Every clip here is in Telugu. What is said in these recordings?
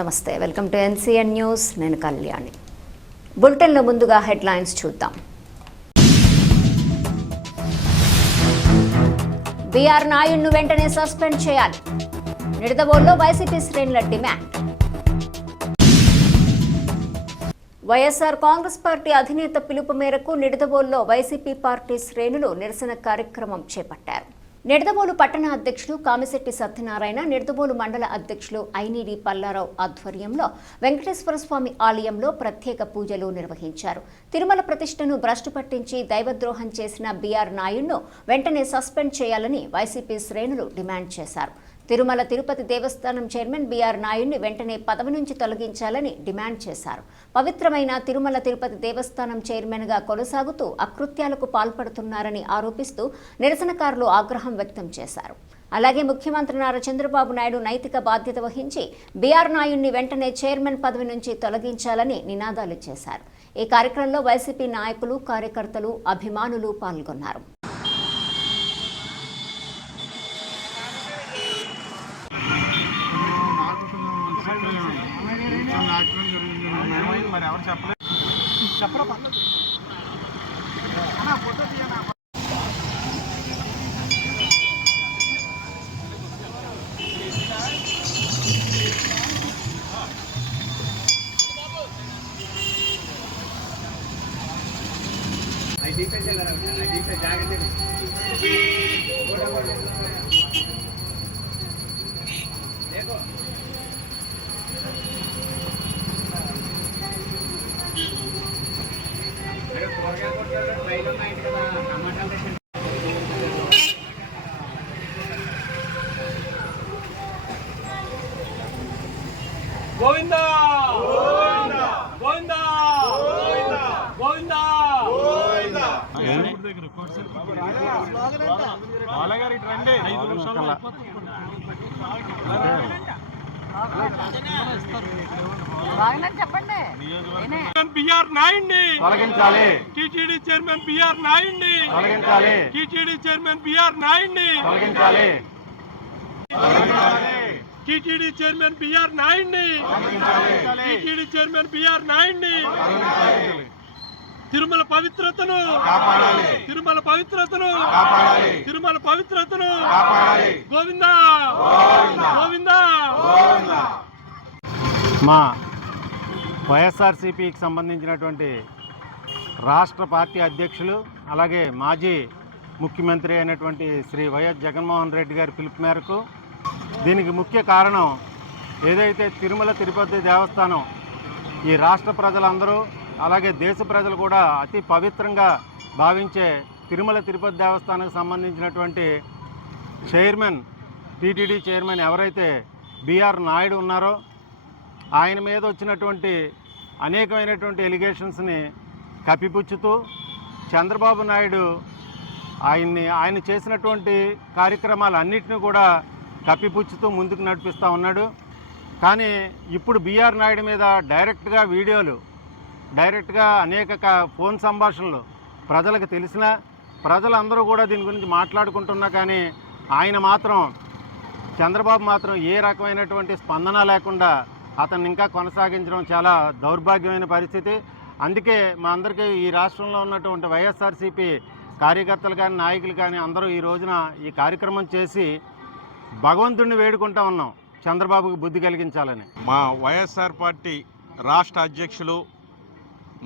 నమస్తే, వెల్కమ్ టు ఎన్సీఎన్ న్యూస్. నేను కళ్యాణి. బులెటిన్లో ముందుగా హెడ్లైన్స్ చూద్దాం. బీఆర్ నాయుడును వెంటనే సస్పెండ్ చేయాలి. నిడదవోలులో వైసీపీ శ్రేణుల డిమాండ్. వైఎస్ఆర్ కాంగ్రెస్ పార్టీ అధినేత పిలుపు మేరకు నిడదవోలులో వైసీపీ పార్టీ శ్రేణులు నిరసన కార్యక్రమం చేపట్టారు. నిడదవోలు పట్టణ అధ్యక్షులు కామిశెట్టి సత్యనారాయణ, నిడదవోలు మండల అధ్యక్షులు ఐనిడి పల్లారావు ఆధ్వర్యంలో వెంకటేశ్వర స్వామి ఆలయంలో ప్రత్యేక పూజలు నిర్వహించారు. తిరుమల ప్రతిష్టను భ్రష్టు పట్టించి దైవద్రోహం చేసిన బీఆర్ నాయుడును వెంటనే సస్పెండ్ చేయాలని వైసీపీ శ్రేణులు డిమాండ్ చేశారు. తిరుమల తిరుపతి దేవస్థానం చైర్మన్ బీఆర్ నాయుడిని వెంటనే పదవి నుంచి తొలగించాలని డిమాండ్ చేశారు. పవిత్రమైన తిరుమల తిరుపతి దేవస్థానం చైర్మన్గా కొనసాగుతూ అకృత్యాలకు పాల్పడుతున్నారని ఆరోపిస్తూ నిరసనకారులు ఆగ్రహం వ్యక్తం చేశారు. అలాగే ముఖ్యమంత్రి నారా చంద్రబాబు నాయుడు నైతిక బాధ్యత వహించి బీఆర్ నాయుడిని వెంటనే చైర్మన్ పదవి నుంచి తొలగించాలని నినాదాలు చేశారు. ఈ కార్యక్రమంలో వైసీపీ నాయకులు, కార్యకర్తలు, అభిమానులు పాల్గొన్నారు. గోవిందా గోవిందా గోవిందా గోవిందా గోవిందా. బీఆర్ నాయుడిని తొలగించాలి. టీటీడీ చైర్మన్ బీఆర్ నాయుడిని తొలగించాలి. టీటీడీ చైర్మన్ బీఆర్ నాయుడిని తొలగించాలి. టీటీడీ చైర్మన్ బీఆర్ నాయుడిని టీటీడీ చైర్మన్ బీఆర్ నాయుడిని తిరుమల పవిత్రతను తిరుమల పవిత్రతను తిరుమల పవిత్రతను గోవిందా గోవిందా. మా వైఎస్ఆర్సీపీకి సంబంధించినటువంటి రాష్ట్ర పార్టీ అధ్యక్షులు, అలాగే మాజీ ముఖ్యమంత్రి అయినటువంటి శ్రీ వైఎస్ జగన్మోహన్ రెడ్డి గారి పిలుపు మేరకు దీనికి ముఖ్య కారణం ఏదైతే తిరుమల తిరుపతి దేవస్థానం ఈ రాష్ట్ర ప్రజలందరూ, అలాగే దేశ ప్రజలు కూడా అతి పవిత్రంగా భావించే తిరుమల తిరుపతి దేవస్థానానికి సంబంధించినటువంటి చైర్మన్, టీటీడీ చైర్మన్ ఎవరైతే బీఆర్ నాయుడు ఉన్నారో ఆయన మీద వచ్చినటువంటి అనేకమైనటువంటి ఎలిగేషన్స్ని కప్పిపుచ్చుతూ చంద్రబాబు నాయుడు ఆయన చేసినటువంటి కార్యక్రమాలన్నింటినీ కూడా కప్పిపుచ్చుతూ ముందుకు నడిపిస్తూ ఉన్నాడు. కానీ ఇప్పుడు బీఆర్ నాయుడు మీద డైరెక్ట్గా వీడియోలు, డైరెక్ట్గా అనేక ఫోన్ సంభాషణలు ప్రజలకు తెలిసిన ప్రజలందరూ కూడా దీని గురించి మాట్లాడుకుంటున్నా కానీ ఆయన మాత్రం, చంద్రబాబు మాత్రం ఏ రకమైనటువంటి స్పందన లేకుండా అతన్ని ఇంకా కొనసాగించడం చాలా దౌర్భాగ్యమైన పరిస్థితి. అందుకే మా అందరికీ ఈ రాష్ట్రంలో ఉన్నటువంటి వైఎస్ఆర్సీపీ కార్యకర్తలు కానీ నాయకులు కానీ అందరూ ఈ రోజున ఈ కార్యక్రమం చేసి భగవంతుడిని వేడుకుంటా ఉన్నాం, చంద్రబాబుకి బుద్ధి కలిగించాలని. మా వైఎస్ఆర్ పార్టీ రాష్ట్ర అధ్యక్షులు,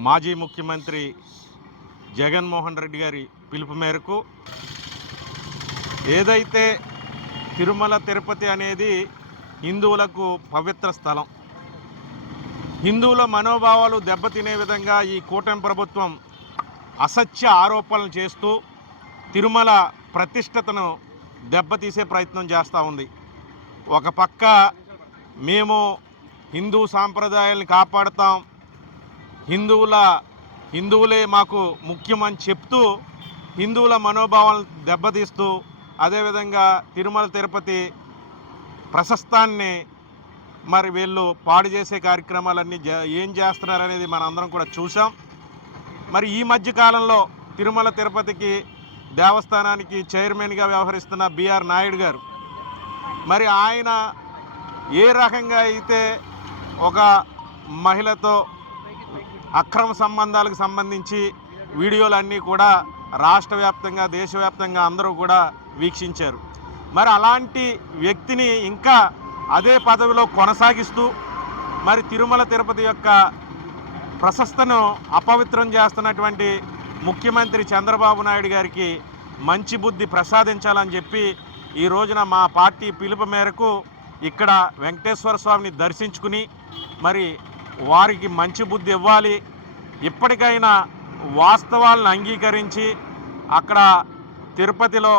మాజీ ముఖ్యమంత్రి జగన్మోహన్ రెడ్డి గారి పిలుపు మేరకు ఏదైతే తిరుమల తిరుపతి అనేది హిందువులకు పవిత్ర స్థలం, హిందువుల మనోభావాలు దెబ్బతినే విధంగా ఈ కూటమి ప్రభుత్వం అసత్య ఆరోపణలు చేస్తూ తిరుమల ప్రతిష్టతను దెబ్బతీసే ప్రయత్నం చేస్తూ ఉంది. ఒక పక్క మేము హిందూ సాంప్రదాయాలను కాపాడుతాం, హిందువులే మాకు ముఖ్యమని చెప్తూ హిందువుల మనోభావాలను దెబ్బతీస్తూ, అదేవిధంగా తిరుమల తిరుపతి ప్రశస్తాన్ని మరి వీళ్ళు పాడు చేసే కార్యక్రమాలన్నీ ఏం చేస్తున్నారనేది మనందరం కూడా చూసాం. మరి ఈ మధ్య కాలంలో తిరుమల తిరుపతికి దేవస్థానానికి చైర్మన్గా వ్యవహరిస్తున్న బీఆర్ నాయుడు గారు, మరి ఆయన ఏ రకంగా అయితే ఒక మహిళతో అక్రమ సంబంధాలకు సంబంధించి వీడియోలన్నీ కూడా రాష్ట్ర వ్యాప్తంగా దేశవ్యాప్తంగా అందరూ కూడా వీక్షించారు. మరి అలాంటి వ్యక్తిని ఇంకా అదే పదవిలో కొనసాగిస్తూ మరి తిరుమల తిరుపతి యొక్క ప్రశస్తను అపవిత్రం చేస్తున్నటువంటి ముఖ్యమంత్రి చంద్రబాబు నాయుడు గారికి మంచి బుద్ధి ప్రసాదించాలని చెప్పి ఈ రోజున మా పార్టీ పిలుపు మేరకు ఇక్కడ వెంకటేశ్వర స్వామిని దర్శించుకుని మరి వారికి మంచి బుద్ధి ఇవ్వాలి, ఇప్పటికైనా వాస్తవాలను అంగీకరించి అక్కడ తిరుపతిలో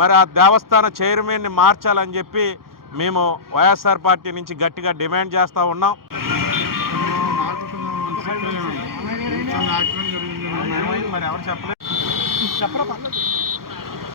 మరి ఆ దేవస్థాన చైర్మన్ని మార్చాలని చెప్పి మేము వైఎస్ఆర్ పార్టీ నుంచి గట్టిగా డిమాండ్ చేస్తూ ఉన్నాం. మరి ఎవరు చెప్పలేదు.